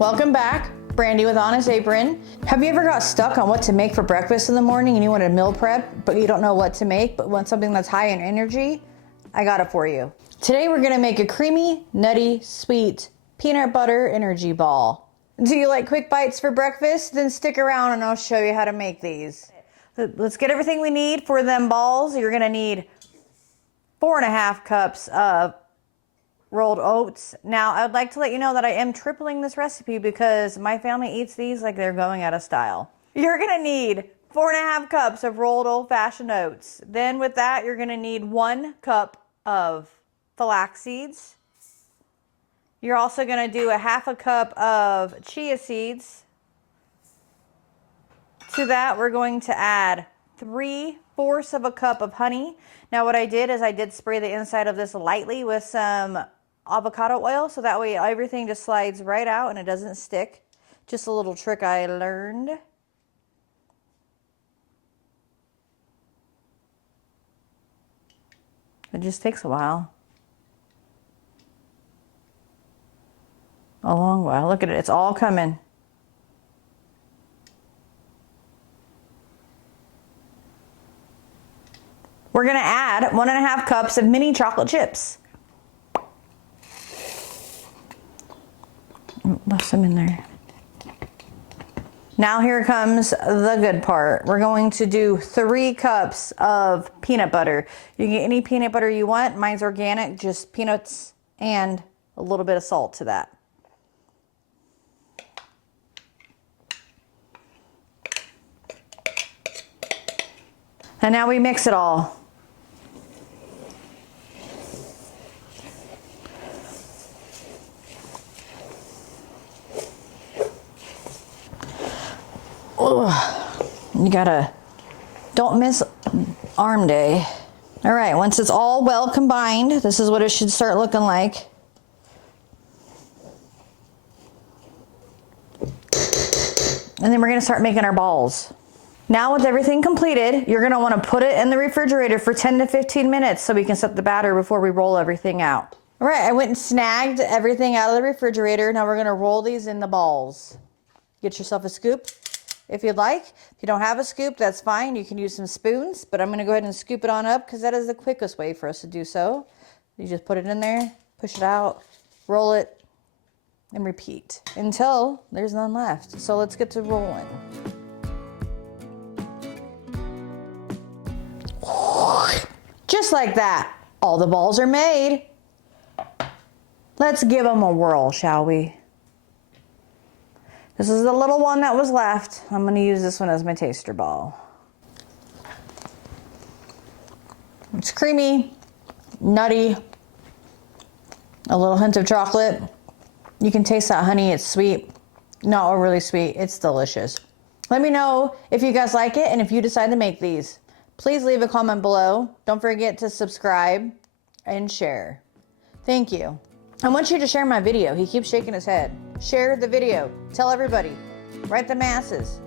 Welcome back, Brandy with Honest Apron. Have you ever got stuck on what to make for breakfast in the morning and you want to meal prep, but you don't know what to make, but want something that's high in energy? I got it for you. Today we're gonna make a creamy, nutty, sweet peanut butter energy ball. Do you like quick bites for breakfast? Then stick around and I'll show you how to make these. Let's get everything we need for them balls. You're gonna need 4.5 cups of rolled oats. Now, I'd like to let you know that I am tripling this recipe because my family eats these like they're going out of style. You're gonna need 4.5 cups of rolled old-fashioned oats. Then with that, you're gonna need 1 cup of flax seeds. You're also gonna do 1/2 cup of chia seeds. To that, we're going to add 3/4 of a cup of honey. Now what I did is I did spray the inside of this lightly with some avocado oil, so that way everything just slides right out and it doesn't stick. Just a little trick I learned. It just takes a while. A long while. Look at it, it's all coming. We're gonna add 1.5 cups of mini chocolate chips. Left some in there. Now here comes the good part. We're going to do 3 cups of peanut butter. You can get any peanut butter you want. Mine's organic, just peanuts and a little bit of salt to that. And now we mix it all. You gotta, don't miss arm day. All right, once it's all well combined, this is what it should start looking like. And then we're gonna start making our balls. Now with everything completed, you're gonna wanna put it in the refrigerator for 10 to 15 minutes so we can set the batter before we roll everything out. All right, I went and snagged everything out of the refrigerator. Now we're gonna roll these in the balls. Get yourself a scoop if you'd like. If you don't have a scoop, that's fine. You can use some spoons, but I'm gonna go ahead and scoop it on up because that is the quickest way for us to do so. You just put it in there, push it out, roll it, and repeat until there's none left. So let's get to rolling. Just like that, all the balls are made. Let's give them a whirl, shall we? This is the little one that was left. I'm gonna use this one as my taster ball. It's creamy, nutty, a little hint of chocolate. You can taste that honey, it's sweet. Not overly sweet, it's delicious. Let me know if you guys like it and if you decide to make these. Please leave a comment below. Don't forget to subscribe and share. Thank you. I want you to share my video. He keeps shaking his head. Share the video. Tell everybody. Write the masses.